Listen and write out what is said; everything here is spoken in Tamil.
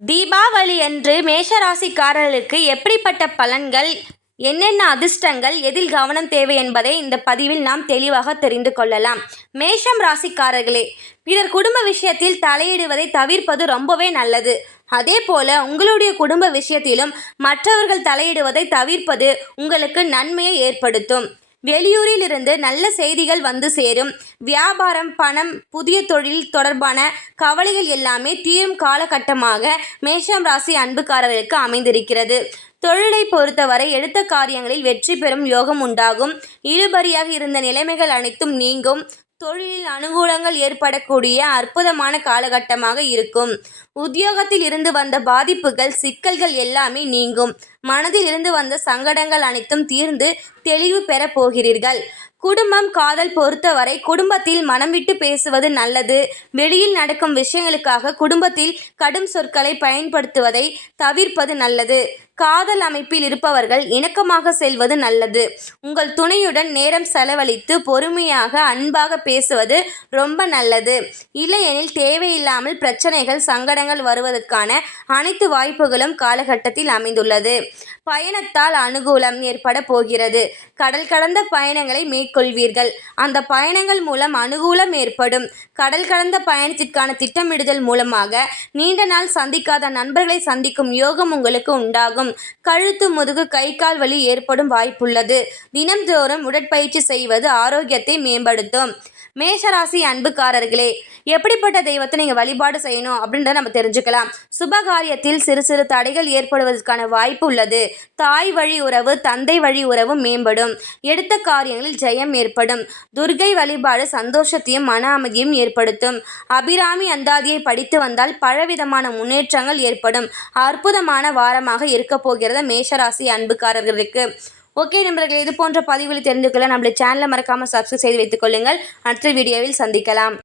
தீபாவளி அன்று மேஷராசிக்காரர்களுக்கு எப்படிப்பட்ட பலன்கள், என்னென்ன அதிர்ஷ்டங்கள், எதில் கவனம் தேவை என்பதை இந்த பதிவில் நாம் தெளிவாக தெரிந்து கொள்ளலாம். மேஷம் ராசிக்காரர்களே, பிறர் குடும்ப விஷயத்தில் தலையிடுவதை தவிர்ப்பது ரொம்பவே நல்லது. அதே போல உங்களுடைய குடும்ப விஷயத்திலும் மற்றவர்கள் தலையிடுவதை தவிர்ப்பது உங்களுக்கு நன்மையை ஏற்படுத்தும். வெளியூரில் இருந்து நல்ல செய்திகள் வந்து சேரும். வியாபாரம், பணம், புதிய தொழில் தொடர்பான கவலைகள் எல்லாமே தீரும் காலகட்டமாக மேஷம் ராசி அன்புக்காரர்களுக்கு அமைந்திருக்கிறது. தொழிலை பொறுத்தவரை எடுத்த காரியங்களில் வெற்றி பெறும் யோகம் உண்டாகும். இழுபறியாக இருந்த நிலைமைகள் அனைத்தும் நீங்கும். தொழிலில் அனுகூலங்கள் ஏற்படக்கூடிய அற்புதமான காலகட்டமாக இருக்கும். உத்தியோகத்தில் இருந்து வந்த பாதிப்புகள், சிக்கல்கள் எல்லாமே நீங்கும். மனதில் இருந்து வந்த சங்கடங்கள் அனைத்தும் தீர்ந்து தெளிவு பெற போகிறீர்கள். குடும்பம், காதல் பொறுத்தவரை குடும்பத்தில் மனம் விட்டு பேசுவது நல்லது. வெளியில் நடக்கும் விஷயங்களுக்காக குடும்பத்தில் கடும் சொற்களை பயன்படுத்துவதை தவிர்ப்பது நல்லது. காதல் அமைப்பில் இருப்பவர்கள் இணக்கமாக செல்வது நல்லது. உங்கள் துணையுடன் நேரம் செலவழித்து பொறுமையாக, அன்பாக பேசுவது ரொம்ப நல்லது. இல்லையெனில் தேவையில்லாமல் பிரச்சனைகள், சங்கடங்கள் வருவதற்கான அனைத்து வாய்ப்புகளும் காலகட்டத்தில் அமைந்துள்ளது. பயணத்தால் அனுகூலம் ஏற்பட போகிறது. கடல் கடந்த பயணங்களை மேற்கொள்வீர்கள். அந்த பயணங்கள் மூலம் அனுகூலம் ஏற்படும். கடல் கடந்த பயணத்திற்கான திட்டமிடுதல் மூலமாக நீண்ட நாள் சந்திக்காத நண்பர்களை சந்திக்கும் யோகம் உங்களுக்கு உண்டாகும். கழுத்து, முதுகு, கை கால் வலி ஏற்படும் வாய்ப்புள்ளது. தினம்தோறும் உடற்பயிற்சி செய்வது ஆரோக்கியத்தை மேம்படுத்தும். மேஷராசி அன்புக்காரர்களே, எப்படிப்பட்ட தெய்வத்தை நீங்கள் வழிபாடு செய்யணும் அப்படின்றத நம்ம தெரிஞ்சுக்கலாம். சுபகாரியத்தில் சிறு சிறு தடைகள் ஏற்படுவதற்கான வாய்ப்பு உள்ளது. தாய் வழி உறவு, தந்தை வழி உறவு மேம்படும். எடுத்த காரியங்களில் ஜெயம் ஏற்படும். துர்க்கை வழிபாடு சந்தோஷத்தையும் மன அமைதியும் ஏற்படுத்தும். அபிராமி அந்தாதியை படித்து வந்தால் பலவிதமான முன்னேற்றங்கள் ஏற்படும். அற்புதமான வாரமாக இருக்க போகிறது மேஷராசி அன்புக்காரர்களுக்கு. ஓகே நண்பர்களே, இது போன்ற பதிவுகளை தெரிந்து கொள்ள நம்மளுடைய சேனலை மறக்காமல் சப்ஸ்கிரைப் செய்து வைத்துக் கொள்ளுங்கள். அடுத்த வீடியோவில் சந்திக்கலாம்.